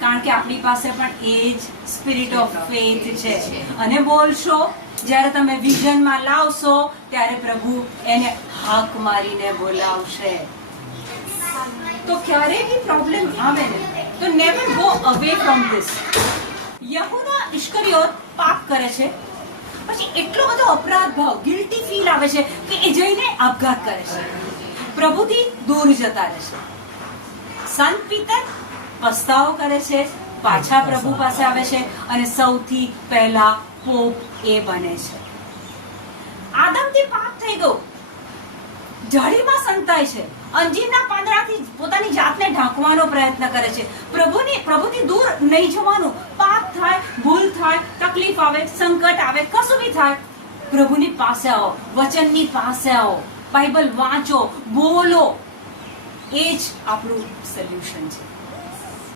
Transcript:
કારણ કે આપણી પાસે પણ એ જ સ્પિરિટ ઓફ ફેથ છે. અને બોલશો, જ્યારે તમે વિઝનમાં લાવશો ત્યારે પ્રભુ એને હાક મારીને બોલાવશે. તો ક્યારે બી પ્રોબ્લેમ આવે ને તો never go away from this. યહૂદા ઇશ્કરિયોત પાપ કરે છે, પછી એટલો બધો અપરાધ ભાવ, ગિલ્ટી ફીલ આવે છે કે એ જઈને આપઘાત કરે છે, પ્રભુથી દૂર જતા રહે છે. સંત પીતર પસ્તાવો કરે છે, પાછા પ્રભુ પાસે આવે છે અને સૌથી પહેલા પોપ એ બને છે. આદમથી પાપ થઈ ગયું, જાળીમાં સંતાય છે, અંજીરના પાંદડાથી પોતાની જાતને ઢાંકવાનો પ્રયત્ન કરે છે, પ્રભુથી દૂર નહીં જવાનું. પાપ થાય, ભૂલ થાય, તકલીફ આવે, સંકટ આવે, કશું બી થાય, પ્રભુની પાસે આવો, વચનની પાસે આવો, બાઇબલ વાંચો, બોલો. એ જ આપણું સોલ્યુશન છે.